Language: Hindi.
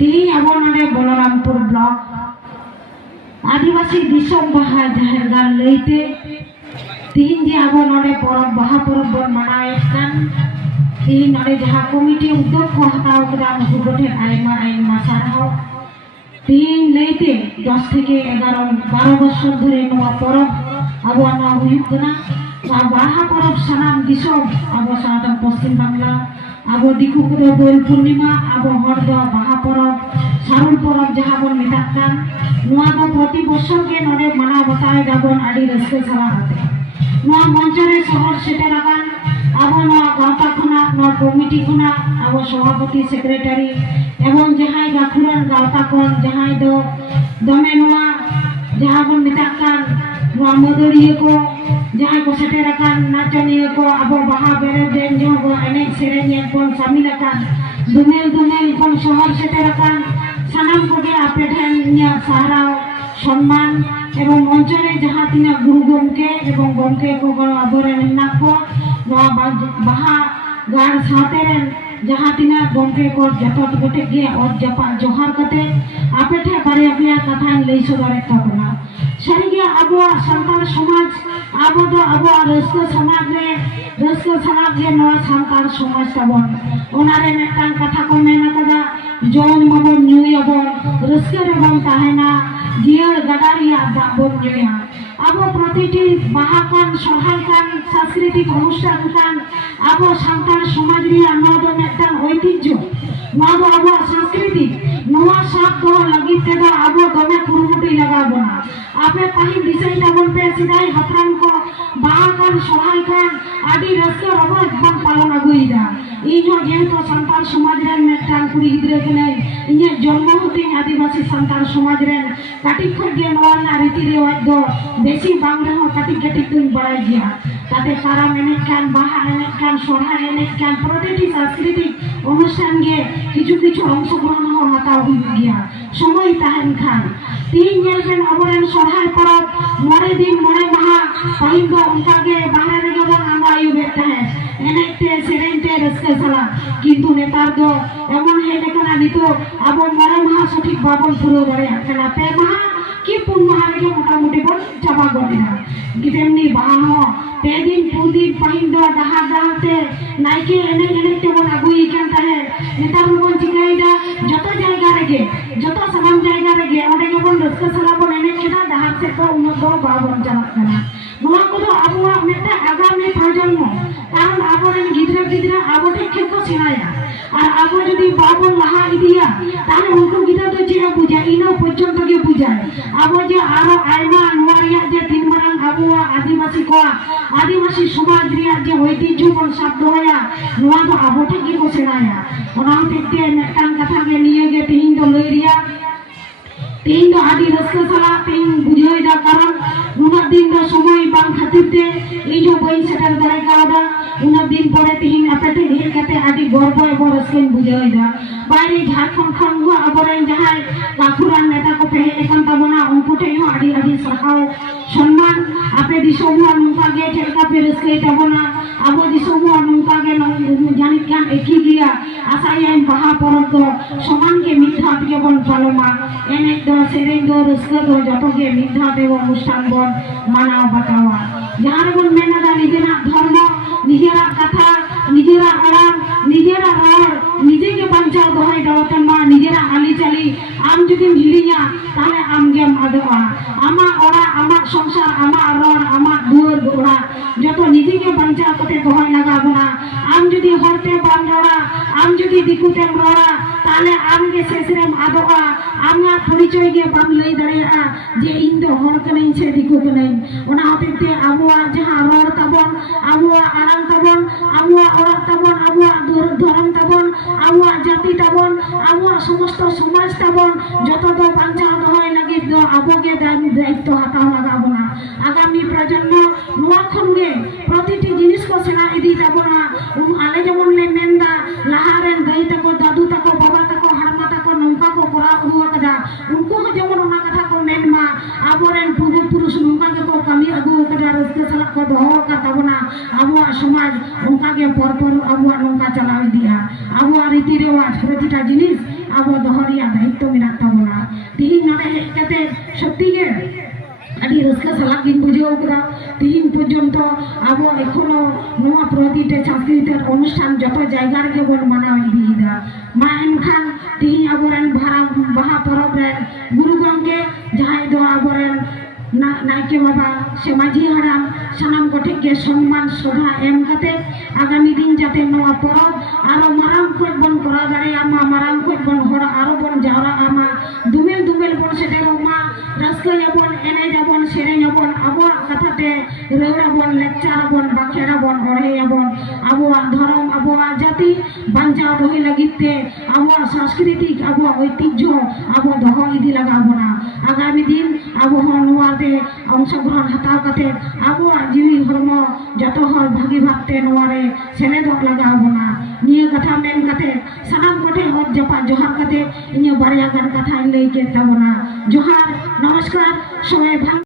ᱛᱮᱦᱮᱧ ᱟᱵᱚ ᱱᱚᱰᱮ ᱵᱚᱞᱚᱨᱟᱢᱯᱩᱨ ᱵᱞᱚᱠ आदिवासी दिसम बाहा जहर गान लईते तीन जे आबो नोडे परब बाहा परब बन मनाएत कान तीन नोडे जहां कमिटी उद्योग को हटाव कदा हुबटे आइमा साराव तीन लईते 10 থেকে 11 12 বছর ধরে নোয়া परब आबो ना हुयुग कना बाहा परब सानाम दिसम आबो सानातन पश्चिम बांगला आबो दिकु को बोल पूर्णिमा आबो हर दो बाहा परब सारुल परब जहां बन मेताक कान নোয়া দো প্রতি বছর কে নডে মানা বতায় যাবন আডি রসকে সারা হাতে নোয়া মঞ্চরে শহর সেটা লাগান আবো নোয়া গাঁতা খনা নোয়া কমিটি খনা আবো সভাপতি সেক্রেটারি এবং যাহাই গাখুরান গাঁতা কোন যাহাই দো দমে নোয়া যাহা বন মেতাকান নোয়া মদরিয়ে কো যাহাই কো সেটা রাখান নাচনিয়ে কো আবো বাহা বেরে দেন জো গো এনে সেরেনিয়া কোন সামিলাকান দুমেল কোন শহর সেটা রাখান सानाम कोगे आपे ठेन सारा सम्मान एवं मंचरे जहाँ तीना गुरु गमके एवं गमके को आबोरे मेनाक को बाहा गार साथे रेन जहाँ तीना गमके को जतो गोटे गे और जपा जोहार कते आपे ठे बारिया पिया कथा लई सदरे तबना सरिगे आबो संताल समाज आबो दो आबो रस्को समाज रे नवा संताल समाज ताबन ओनारे मेटान कथा को मेना कदा जौन मबन न्यूयबन रस्के रेबन ताहेना जियर गडारिया दाबन न्यूया आबो प्रतिटी बाहाकान सहायकान सांस्कृतिक अनुष्ठान कान आबो संताल समाज रिया नदो मेटान ऐतिह्य नदो आबो सांस्कृतिक नवा साब दो लगित तेदा आबो दमे कुरुमुटी लगाबोना आपे पाहिल दिसाई ताबन पे सिदाई हपरान को बाहाकान सहायकान आदि रस्के रबो एकदम पालन अगुइदा इनो जेतो संताल समाज रेन मेटान कुड़ी गिद्रे कने इने जन्म होते आदिवासी संताल समाज रेन काटी खगे नवाना रीति रिवाज दो बेसी बांग रहो काटी काटी तुम बड़ाई गया ताते सारा मेने कान बाहा एने कान सोहा एने कान प्रतिटी सांस्कृतिक অনুষ্ঠান गे किछु किछु अंशग्रहण हो हाताव हुई गया समय ताहेन खान तीन जेलबेन अबरेन सोहाय परब मोरे दिन मोरे माहा पहिल दो उनका गे बाहरे रे बन आंगा आयु बेटा है एनेते सेरेंते रस्के साला किंतु नेतार दो एमन हेले कना नितो आबो मोरे माहा सठिक बाबन पुरो दरे कना पे माहा कि पुन माहा रे मोटामुटी बन चाबा गनिना गितेमनी बाहा हो पे दिन पुदिन पहिल दो दहा दाते नाइके एने ते बन आगुई कान ताहे नेतार बन चिकाइदा जतो जायगा रेगे जतो सलाम जायगा रेगे ओडे गे बन रस्के साला बन एने केदा दहा से तो उन दो बाबन चालक कना नोआ को तो आबो मेटा आगामी प्रजन्म कारण आबोरेन गिद्रा गिद्रा आबो ठेके को सिनाया और आबो जदि बाबन लहा इदिया ताले उनको गिद्रा तो जे बुझा इनो पर्यंत गे बुझा आबो जे आरो आयमा नोरिया जे तीन मारां आबो आदिवासी समाज रिया जे ऐतिह्य बन शब्द होया नोआ तो आबो ठेके को सिनाया ओना होते मेटान कथा गे निये गे तीन दो लई रिया तीन दो आदि रस्के साला तीन बुझाई दा कारण उना दिन दो समय बांग खातिरते ए जो बई सेटर दारे कादा उना दिन परे तीन आपेते ढेर कते आदि गर्व एवं रस्के बुझाई दा बाइरे झारखंड खन हुआ अबरेन जहां काकुरान नेता को पहले एकान तबना उनको ठे हो आदि आदि सखाओ सम्मान आपे दिसोमुआ नुका गे ठेका पे रस्के तबना आबो दिसोमुआ नुका गे जानि कान एकी गिया आसायान बाहा परब दो समान के मिठा के बन पालोमा एने दो सेरेन दो रस्के दो जतो गे मिठा देव अनुष्ठान बन मानाव बातावा जहां बन मेनादा निजेना धर्म निजेरा कथा निजेरा आराम निजेरा रड़ निजे के बंचाव दोहाई दावते मा निजेरा आली चाली आम जुदिम हिलिया ताले आम गेम आदोआ आमा ओरा आमा संसार आमा रड़ आमा दुआर गोड़ा जतो निजे के बंचाव कते दोहाई लगाबोना आम जुदी हरते बाम रड़ा आम जुदी दिकुते रड़ा ताले आम के शेषरेम आदोआ आमा परिचय गे बाम लई दाड़ेया जे इन दो हर कनई से दिकु कनई ओना होतेते आबोआ जहां रड़ ताबन आबोआ आराम ताबन आबोआ ओरा ताबन आबोआ धर्म ताबन आबोआ जाति ताबन आबोआ समस्त समाज ताबन जतो दो बांचाव दोहाई लागि दो आबोगे दायित्व हाताव लागाबोना आगामी प्रजन्म नोआ खनगे प्रतिटी जिनिस को सेना इदी ताबोना आले जेमन ले मेनदा लाहारेन दाई ताको दादू ताको बाबा ताको हारमा ताको नंका को करा हुआ कदा उनको हो जेमन ओना कथा को मेनमा आबोरेन पूर्व पुरुष नंका के को कमी अगु कदा रस्ते सला को दोहो का ताबोना आबोआ समाज उनका के पर आबोआ नंका चलाव दिया आबोआ रीति रिवाज प्रतिटा जिनिस abo doho reya daitto menak tabona tihin node hej kate sotti ge adi raska salak gin bujhau keda tihin porjonto abo ekhono noa pratite chakrite onusthan joto jayga rege bon manaw idida ma enkhan tihin aboren baha porob ren guru gongke jahay do aboren नायके बाबा से माझी हाराम सानाम कोठे के सम्मान श्रद्धा एम कते आगामी दिन जाते नोआ परब आरो माराम खोज बन करा दारे आमा माराम खोज बन हर आरो बन जावरा आमा दुमेल दुमेल बन सेटेरो मा रास्का याबन एने जाबन सेरे याबन आबो कथाते रेवरा बन लेक्चार बन बाखेरा बन ओरे याबन आबो धर्म आबो जाति बांचा दोहि लगिते आबो सांस्कृतिक आबो ऐतिह्य आबो दहो इदि लगाबोना आगामी दिन आबो नोआते अंशग्रहण हताव कते आबो जीवी हरम जतो हर भागी भागते नोआरे सेलेदोग लगाबोना निये कथा मेन कते सानाम कोठे हर जपा जोहार कते इन्य बारिया गान कथा लई के ताबोना जोहार नमस्कार सबाई